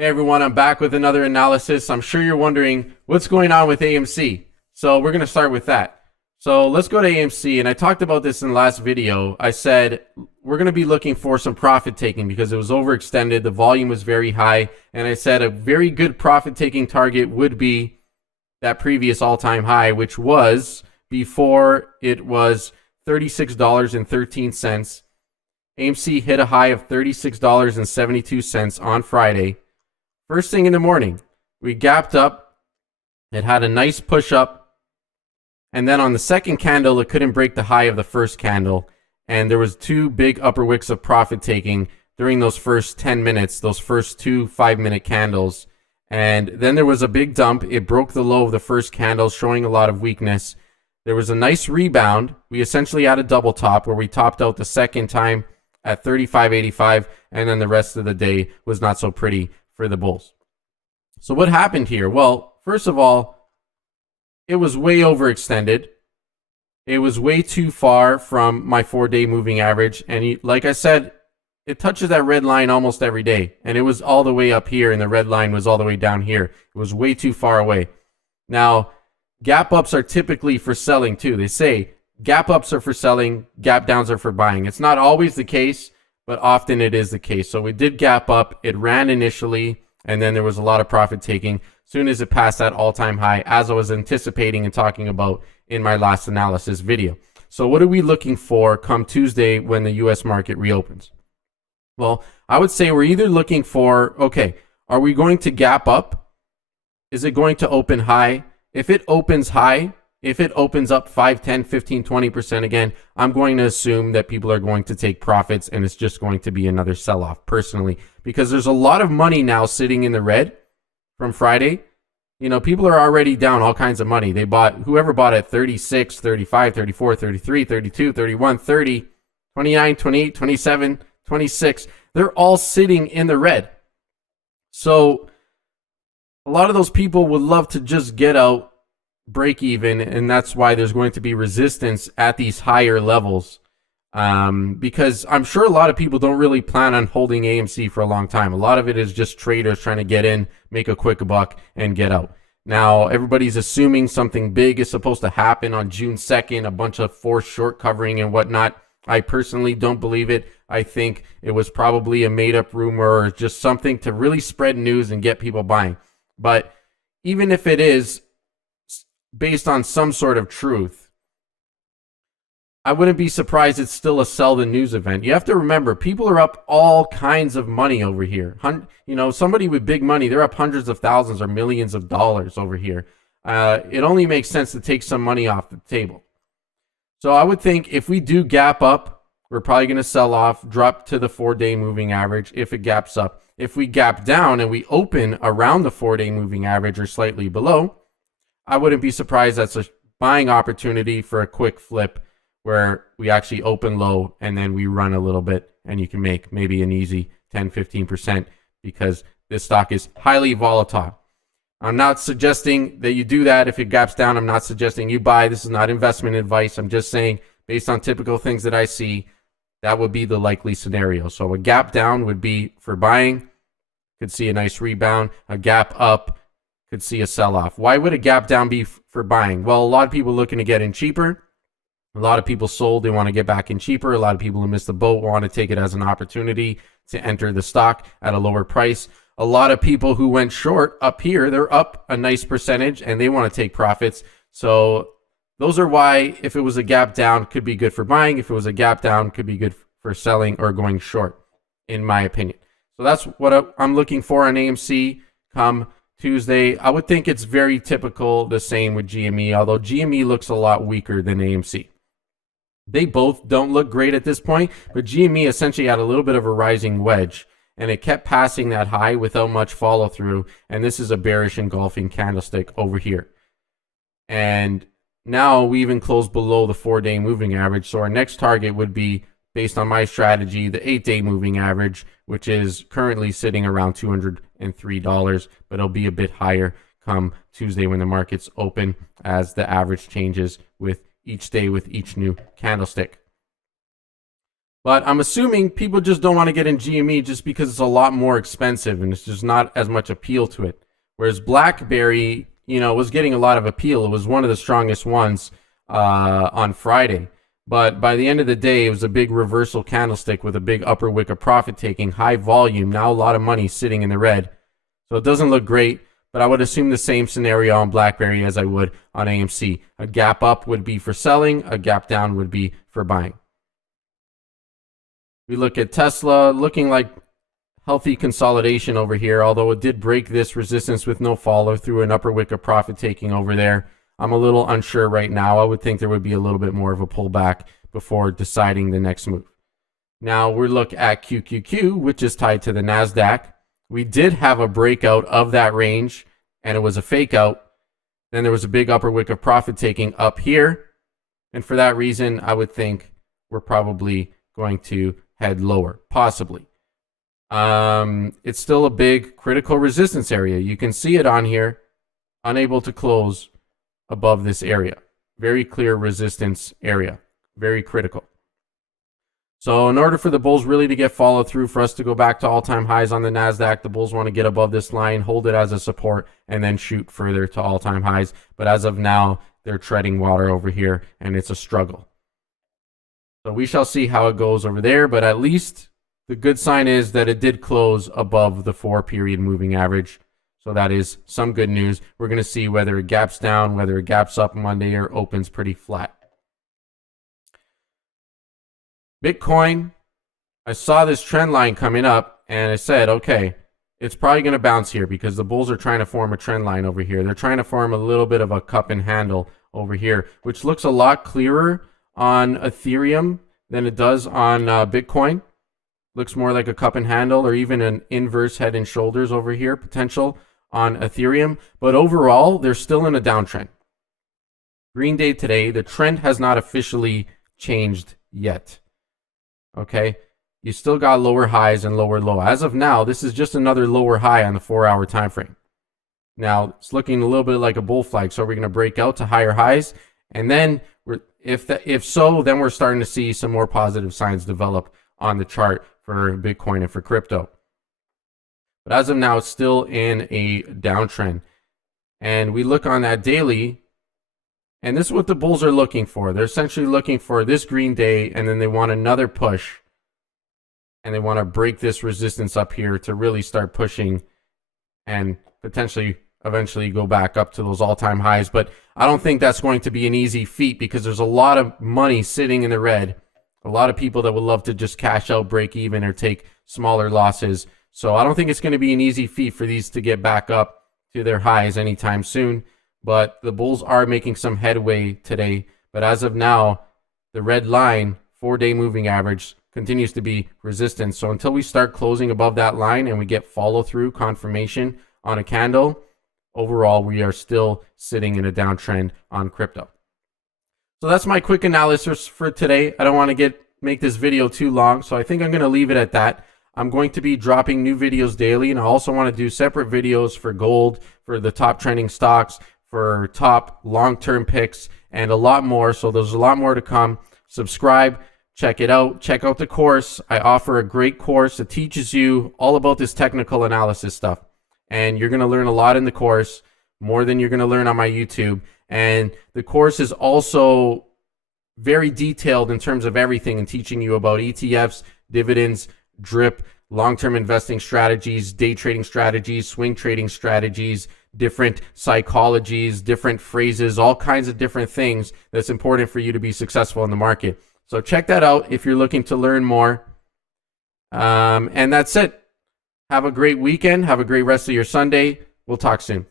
Hey everyone, I'm back with another analysis. I'm sure you're wondering what's going on with AMC. So we're going to start with that. So let's go to AMC, and I talked about this in the last video. I said we're going to be looking for some profit taking because it was overextended, the volume was very high, and I said a very good profit taking target would be that previous all-time high, which was before it was $36.13. AMC hit a high of $36.72 on Friday. First thing in the morning, we gapped up. It had a nice push up. And then on the second candle, it couldn't break the high of the first candle. And there was two big upper wicks of profit taking during those first 10 minutes, those first two 5-minute candles. And then there was a big dump. It broke the low of the first candle, showing a lot of weakness. There was a nice rebound. We essentially had a double top where we topped out the second time at 35.85. And then the rest of the day was not so pretty for the bulls. So what happened here? Well, first of all, it was way overextended. It was way too far from my 4-day moving average. And like I said, it touches that red line almost every day. And it was all the way up here, and the red line was all the way down here. It was way too far away. Now, gap ups are typically for selling too. They say gap ups are for selling, gap downs are for buying. It's not always the case, but often it is the case. So we did gap up. It ran initially, and then there was a lot of profit taking as soon as it passed that all-time high, as I was anticipating and talking about in my last analysis video. So what are we looking for come Tuesday when the U.S. market reopens? Well, I would say we're either looking for, okay, are we going to gap up? Is it going to open high? If it opens high, if it opens up 5, 10, 15, 20% again, I'm going to assume that people are going to take profits and it's just going to be another sell-off personally, because there's a lot of money now sitting in the red from Friday. You know, people are already down all kinds of money. They bought, whoever bought at 36, 35, 34, 33, 32, 31, 30, 29, 28, 27, 26. They're all sitting in the red. So a lot of those people would love to just get out, break even, and that's why there's going to be resistance at these higher levels, because I'm sure a lot of people don't really plan on holding AMC for a long time. A lot of it is just traders trying to get in, make a quick buck, and get out. Now everybody's assuming something big is supposed to happen on June 2nd, a bunch of forced short covering and whatnot. I personally don't believe it. I think it was probably a made-up rumor or just something to really spread news and get people buying. But even if it is based on some sort of truth, I wouldn't be surprised it's still a sell the news event. You have to remember, people are up all kinds of money over here. You know, somebody with big money, they're up hundreds of thousands or millions of dollars over here. It only makes sense to take some money off the table. So I would think if we do gap up, we're probably going to sell off, drop to the 4-day moving average if it gaps up. If we gap down and we open around the 4-day moving average or slightly below, I wouldn't be surprised that's a buying opportunity for a quick flip where we actually open low and then we run a little bit and you can make maybe an easy 10, 15% because this stock is highly volatile. I'm not suggesting that you do that if it gaps down. I'm not suggesting you buy. This is not investment advice. I'm just saying based on typical things that I see, that would be the likely scenario. So a gap down would be for buying. Could see a nice rebound. A gap up could see a sell-off. Why would a gap down be for buying? Well, a lot of people looking to get in cheaper. A lot of people sold. They want to get back in cheaper. A lot of people who missed the boat want to take it as an opportunity to enter the stock at a lower price. A lot of people who went short up here, they're up a nice percentage and they want to take profits. So those are why if it was a gap down, could be good for buying. If it was a gap down, could be good for selling or going short, in my opinion. So that's what I'm looking for on AMC come Tuesday. I would think it's very typical, the same with GME, although GME looks a lot weaker than AMC. They both don't look great at this point, but GME essentially had a little bit of a rising wedge, and it kept passing that high without much follow through, and this is a bearish engulfing candlestick over here. And now we even closed below the 4-day moving average, so our next target would be, based on my strategy, the 8-day moving average, which is currently sitting around $203, but it'll be a bit higher come Tuesday when the markets open as the average changes with each day with each new candlestick. But I'm assuming people just don't want to get in GME just because it's a lot more expensive and it's just not as much appeal to it. Whereas BlackBerry, was getting a lot of appeal. It was one of the strongest ones on Friday. But by the end of the day, it was a big reversal candlestick with a big upper wick of profit taking, high volume, now a lot of money sitting in the red. So it doesn't look great, but I would assume the same scenario on BlackBerry as I would on AMC. A gap up would be for selling, a gap down would be for buying. We look at Tesla, looking like healthy consolidation over here, although it did break this resistance with no follow through an upper wick of profit taking over there. I'm a little unsure right now. I would think there would be a little bit more of a pullback before deciding the next move. Now we look at QQQ, which is tied to the Nasdaq. We did have a breakout of that range, and it was a fake out. Then there was a big upper wick of profit taking up here. And for that reason, I would think we're probably going to head lower, possibly. It's still a big critical resistance area. You can see it on here, unable to close above this area. Very clear resistance area, very critical. So in order for the bulls really to get follow through, for us to go back to all-time highs on the Nasdaq, the bulls want to get above this line, hold it as a support, and then shoot further to all-time highs. But as of now, they're treading water over here, and it's a struggle. So we shall see how it goes over there, but at least the good sign is that it did close above the 4-period moving average. So that is some good news. We're going to see whether it gaps down, whether it gaps up Monday, or opens pretty flat. Bitcoin, I saw this trend line coming up, and I said, okay, it's probably going to bounce here because the bulls are trying to form a trend line over here. They're trying to form a little bit of a cup and handle over here, which looks a lot clearer on Ethereum than it does on Bitcoin. Looks more like a cup and handle, or even an inverse head and shoulders over here, potential on Ethereum. But overall, they're still in a downtrend. Green day today, the trend has not officially changed yet. Okay, you still got lower highs and lower low. As of now, this is just another lower high on the 4-hour time frame. Now, it's looking a little bit like a bull flag. So we're going to break out to higher highs, and then if so, then we're starting to see some more positive signs develop on the chart for Bitcoin and for crypto. But as of now, it's still in a downtrend. And we look on that daily, and this is what the bulls are looking for. They're essentially looking for this green day, and then they want another push. And they want to break this resistance up here to really start pushing and potentially eventually go back up to those all-time highs. But I don't think that's going to be an easy feat because there's a lot of money sitting in the red. A lot of people that would love to just cash out, break even, or take smaller losses. So I don't think it's going to be an easy feat for these to get back up to their highs anytime soon. But the bulls are making some headway today. But as of now, the red line, 4-day moving average, continues to be resistance. So until we start closing above that line and we get follow through confirmation on a candle, overall we are still sitting in a downtrend on crypto. So that's my quick analysis for today. I don't want to make this video too long, so I think I'm going to leave it at that. I'm going to be dropping new videos daily, and I also want to do separate videos for gold, for the top trending stocks, for top long-term picks, and a lot more. So there's a lot more to come. Subscribe, check it out. Check out the course. I offer a great course that teaches you all about this technical analysis stuff. And you're going to learn a lot in the course, more than you're going to learn on my YouTube. And the course is also very detailed in terms of everything and teaching you about ETFs, dividends, drip, long-term investing strategies, day trading strategies, swing trading strategies, different psychologies, different phrases, all kinds of different things that's important for you to be successful in the market. So check that out if you're looking to learn more. And that's it. Have a great weekend. Have a great rest of your Sunday. We'll talk soon.